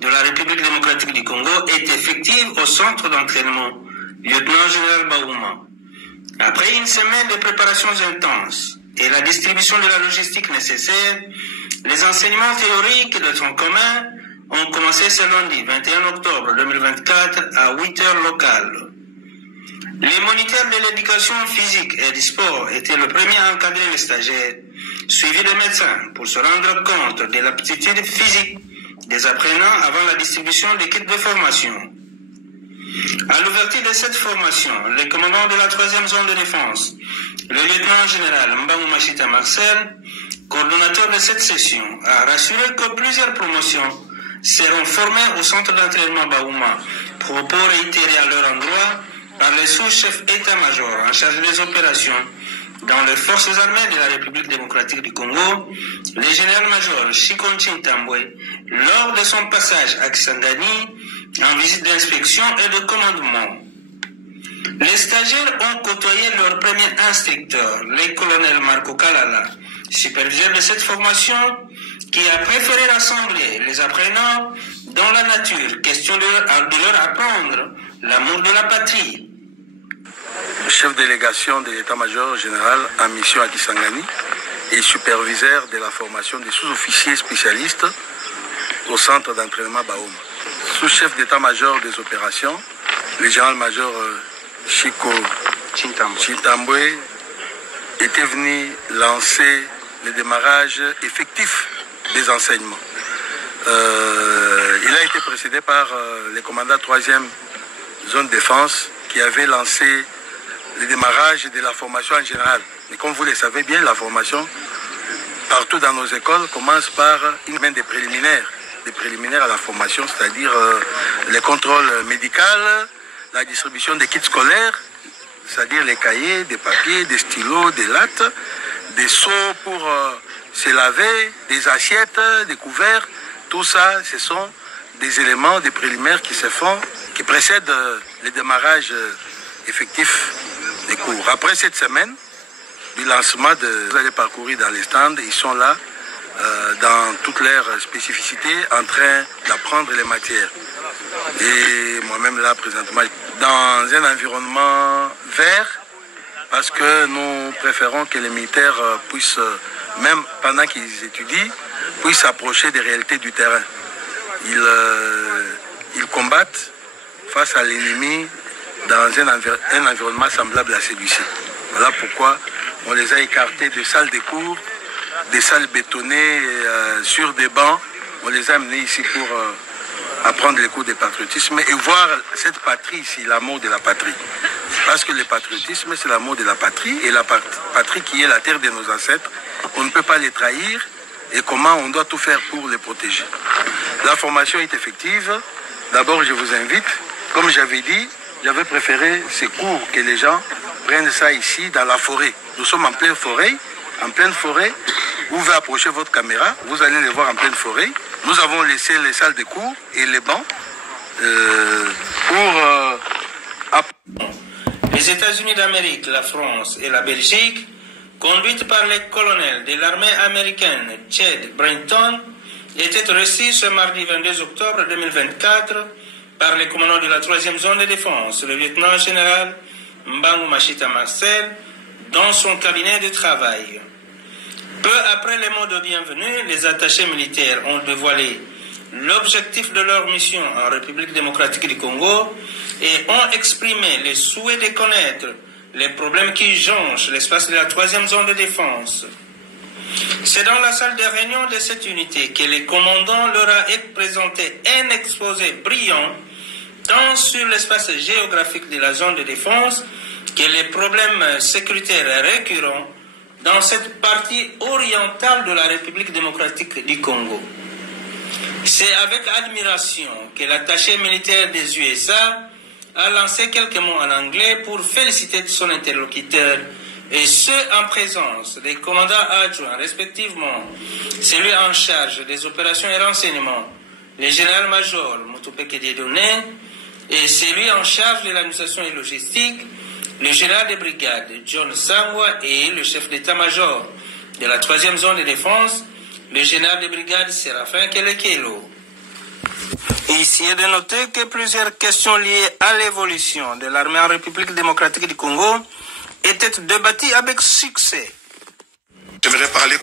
de la République démocratique du Congo est effective au centre d'entraînement lieutenant-général Baouma. Après une semaine de préparations intenses et la distribution de la logistique nécessaire, les enseignements théoriques de tronc commun ont commencé ce lundi 21 octobre 2024 à 8 heures locales. Les moniteurs de l'éducation physique et du sport étaient le premier à encadrer les stagiaires, suivis de médecins pour se rendre compte de l'aptitude physique des apprenants avant la distribution des kits de formation. À l'ouverture de cette formation, le commandant de la 3e zone de défense, le lieutenant-général Mbangou Machita Marcel, coordonnateur de cette session, a rassuré que plusieurs promotions seront formées au centre d'entraînement Baouma, propos réitérés à leur endroit par le sous-chef état-major en charge des opérations dans les forces armées de la République démocratique du Congo, le général-major Chikonchin Tambwe, lors de son passage à Kisangani en visite d'inspection et de commandement. Les stagiaires ont côtoyé leur premier instructeur, le colonel Marco Kalala, superviseur de cette formation, qui a préféré rassembler les apprenants dans la nature, question de leur apprendre l'amour de la patrie. Chef de délégation de l'état-major général en mission à Kisangani et superviseur de la formation des sous-officiers spécialistes au centre d'entraînement Baouma. Sous-chef d'état-major des opérations, le général-major Chiko Chintambwe était venu lancer le démarrage effectif des enseignements. Il a été précédé par le commandant 3e zone de défense qui avait lancé le démarrage de la formation en général. Mais comme vous le savez bien, la formation partout dans nos écoles commence par une semaine de préliminaires à la formation, c'est-à-dire les contrôles médicaux, la distribution des kits scolaires, c'est-à-dire les cahiers, des papiers, des stylos, des lattes, des seaux pour se laver, des assiettes, des couverts. Tout ça, ce sont des éléments, des préliminaires qui se font, qui précèdent le démarrage effectif des cours. Après cette semaine du lancement, vous allez parcourir dans les stands, ils sont là dans toutes leurs spécificités en train d'apprendre les matières. Et moi-même là présentement dans un environnement vert parce que nous préférons que les militaires puissent, même pendant qu'ils étudient, puissent s'approcher des réalités du terrain. Ils combattent face à l'ennemi dans un environnement semblable à celui-ci. Voilà pourquoi on les a écartés des salles de cours, des salles bétonnées sur des bancs. On les a amenés ici pour apprendre les cours de patriotisme et voir cette patrie ici, l'amour de la patrie. Parce que le patriotisme, c'est l'amour de la patrie et la patrie qui est la terre de nos ancêtres. On ne peut pas les trahir et comment on doit tout faire pour les protéger. La formation est effective. D'abord, je vous invite, comme j'avais dit, j'avais préféré ces cours que les gens prennent ça ici dans la forêt. Nous sommes en pleine forêt. Vous pouvez approcher votre caméra, vous allez les voir en pleine forêt. Nous avons laissé les salles de cours et les bancs Les États-Unis d'Amérique, la France et la Belgique, conduites par les colonels de l'armée américaine Chad Brinton, étaient reçus ce mardi 22 octobre 2024 par le commandant de la 3e zone de défense, le lieutenant-général Mbangou Machita Marcel, dans son cabinet de travail. Peu après les mots de bienvenue, les attachés militaires ont dévoilé l'objectif de leur mission en République démocratique du Congo et ont exprimé le souhait de connaître les problèmes qui jonchent l'espace de la 3e zone de défense. C'est dans la salle de réunion de cette unité que le commandant leur a présenté un exposé brillant tant sur l'espace géographique de la zone de défense que les problèmes sécuritaires récurrents dans cette partie orientale de la République démocratique du Congo. C'est avec admiration que l'attaché militaire des USA a lancé quelques mots en anglais pour féliciter son interlocuteur et ceux en présence des commandants adjoints respectivement, celui en charge des opérations et renseignements, le général-major Mutupeke Dieudonné et celui en charge de l'administration et logistique, le général de brigade John Sangwa et le chef d'état-major de la 3e zone de défense, le général de brigade Séraphin Kelekelo. Ici est de noter que plusieurs questions liées à l'évolution de l'armée en République démocratique du Congo étaient débattues avec succès. J'aimerais parler.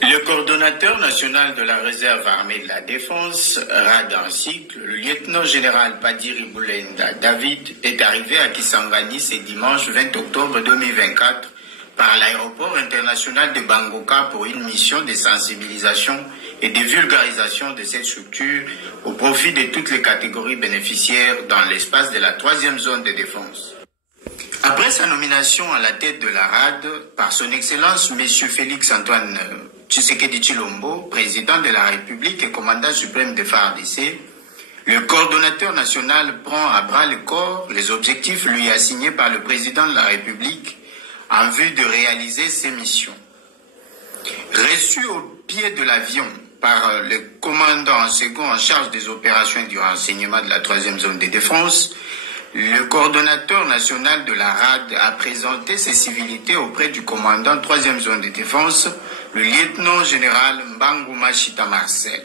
Le coordonnateur national de la réserve armée de la défense, RAD en cycle, le lieutenant-général Padiri Boulenda David, est arrivé à Kisangani ce dimanche 20 octobre 2024 par l'aéroport international de Bangoka pour une mission de sensibilisation et de vulgarisation de cette structure au profit de toutes les catégories bénéficiaires dans l'espace de la 3e zone de défense. Après sa nomination à la tête de la RAD par son Excellence M. Félix Antoine Tshisekedi Tshilombo, président de la République et commandant suprême de FARDC, le coordonnateur national prend à bras le corps les objectifs lui assignés par le président de la République en vue de réaliser ses missions. Reçu au pied de l'avion par le commandant en second en charge des opérations du renseignement de la 3e zone de défense, le coordonnateur national de la RAD a présenté ses civilités auprès du commandant 3e zone de défense, le lieutenant-général Mbangouma Chita Marcel.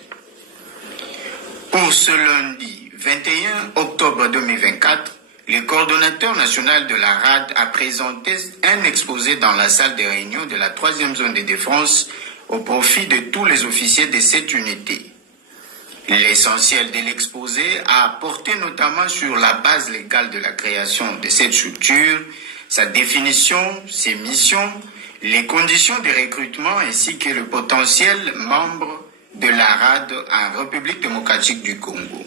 Pour ce lundi 21 octobre 2024, le coordonnateur national de la RAD a présenté un exposé dans la salle de réunion de la 3e zone de défense au profit de tous les officiers de cette unité. L'essentiel de l'exposé a porté notamment sur la base légale de la création de cette structure, sa définition, ses missions, les conditions de recrutement ainsi que le potentiel membre de la RAD en République démocratique du Congo.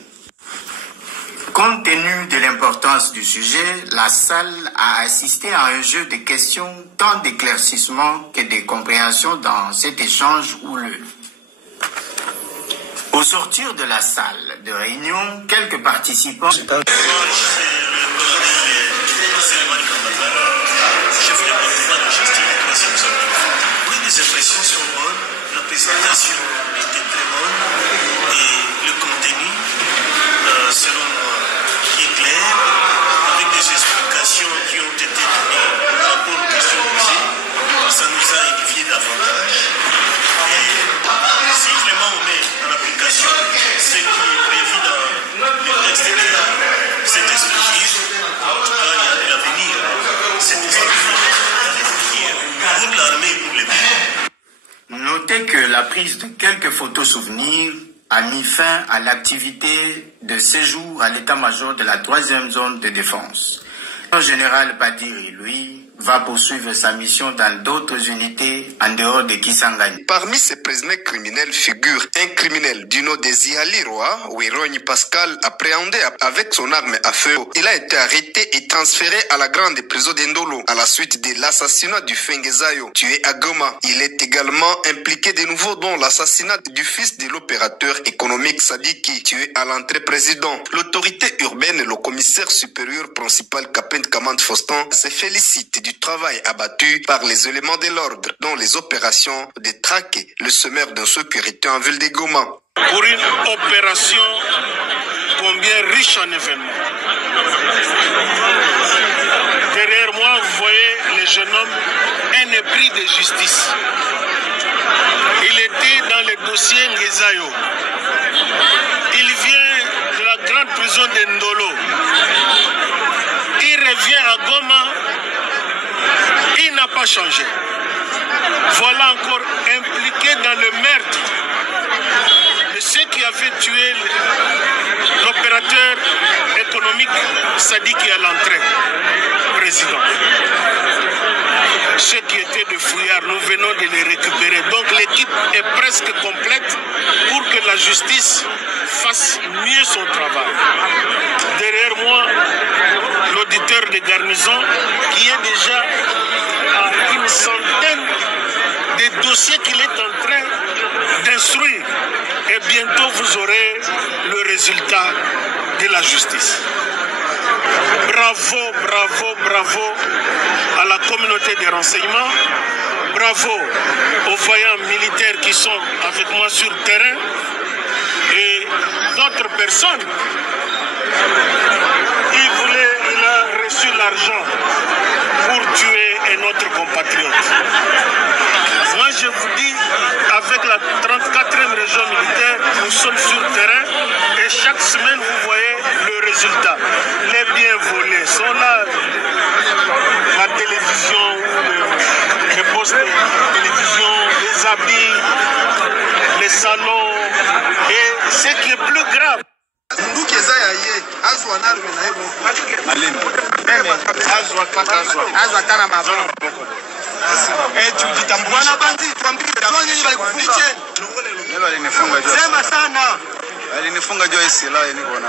Compte tenu de l'importance du sujet, la salle a assisté à un jeu de questions tant d'éclaircissement que de compréhension dans cet échange houleux. Au sortir de la salle de réunion, quelques participants... Oui, les impressions sont bonnes, la présentation était très bonne et le contenu, selon moi, qui est clair, avec des explications qui ont été données par rapport aux questions posées, ça nous a édifié davantage. Et si vraiment on met en application ce qui est prévu dans le texte de cette expertise, en tout cas, il y a de l'avenir. Cette expertise pour l'armée et pour les pays. Notez que la prise de quelques photos souvenirs a mis fin à l'activité de séjour à l'état-major de la 3e zone de défense. Le général Padiri, lui, va poursuivre sa mission dans d'autres unités en dehors de Kisangani. Parmi ces présumés criminels figure un criminel du nom de Zihalirwa, Wirogne Pascal, appréhendé avec son arme à feu. Il a été arrêté et transféré à la grande prison d'Endolo à la suite de l'assassinat du Fengezayo, tué à Goma. Il est également impliqué de nouveau dans l'assassinat du fils de l'opérateur économique Sadiki, tué à l'entrée président. L'autorité urbaine et le commissaire supérieur principal Kapent Kamand Fostan se félicite du travail abattu par les éléments de l'ordre dans les opérations de traquer le semeur d'insécurité en ville de Goma. Pour une opération combien riche en événements. Derrière moi, vous voyez le jeune homme, un épris de justice. Il était dans le dossier Ngezayo. Il vient de la grande prison de Ndolo. Il revient à Goma. Il n'a pas changé. Voilà encore impliqué dans le meurtre de ceux qui avaient tué l'opérateur économique Sadiki à l'entrée, président. Ceux qui étaient de fouillards, nous venons de les récupérer. Donc l'équipe est presque complète pour que la justice fasse mieux son travail. Derrière moi, l'auditeur de garnison qui est déjà à une centaine de dossiers qu'il est en train d'instruire. Et bientôt vous aurez le résultat de la justice. Bravo, bravo, bravo à la communauté des renseignements. Bravo aux voyants militaires qui sont avec moi sur le terrain et d'autres personnes. Il a reçu l'argent pour tuer un autre compatriote. Moi je vous dis, avec la 34e région militaire, Nous sommes sur le terrain et chaque semaine, vous voyez le résultat. Les biens volés sont là. La télévision, les postes de télévision, les habits, les salons. Et ce qui est plus grave, alinifunga Joyce la